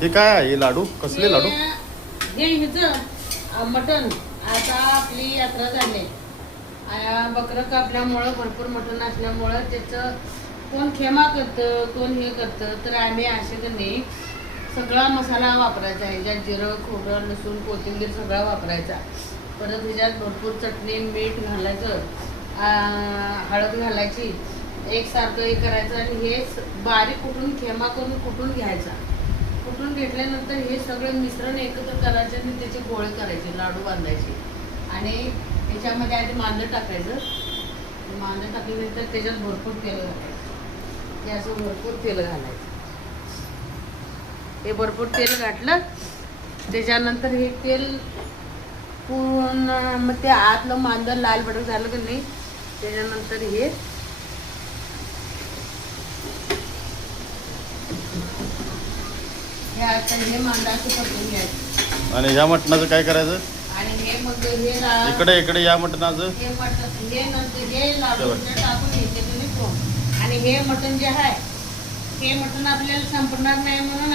हे काय आहे हे लाडू? कसले लाडू? हे ह्याचं मटण. आता आपली यात्रा झाली, बकरं कापल्यामुळं भरपूर मटण असल्यामुळं त्याचं कोण खेमा करतं, कोण हे करतं. तर आम्ही असे का नाही सगळा मसाला वापरायचा. ह्याच्यात जिरं, खोबरं, लसूण, कोथिंबीर सगळा वापरायचा. परत ह्याच्यात भरपूर चटणी, मीठ घालायचं, हळद घालायची, एकसारखं हे करायचं आणि हे बारीक कुटून खेमा करून कुटून घ्यायचा. कुटून घेतल्यानंतर हे सगळं मिश्रण एकत्र करायचं आणि त्याचे गोळे करायचे, लाडू बांधायचे. आणि त्याच्यामध्ये आधी मांदं टाकायचं. मांदं टाकल्यानंतर त्याच्यात भरपूर तेल घालायचं. हे असं भरपूर तेल घालायचं. हे भरपूर तेल घातलं त्याच्यानंतर हे तेल पूर्ण मग ते आतलं मांदं लाल भडक झालं की नाही, त्याच्यानंतर हे आता हे मांदा असं परतून घ्यायचं. आणि ह्या मटणाचं काय करायचं? आणि हे मग हे इकडे या मटणाचं हे मटण हे नंतर हे लाडू टाकून घ्यायचे तुम्ही. आणि हे मटण जे आहे हे मटण आपल्याला संपणार नाही म्हणून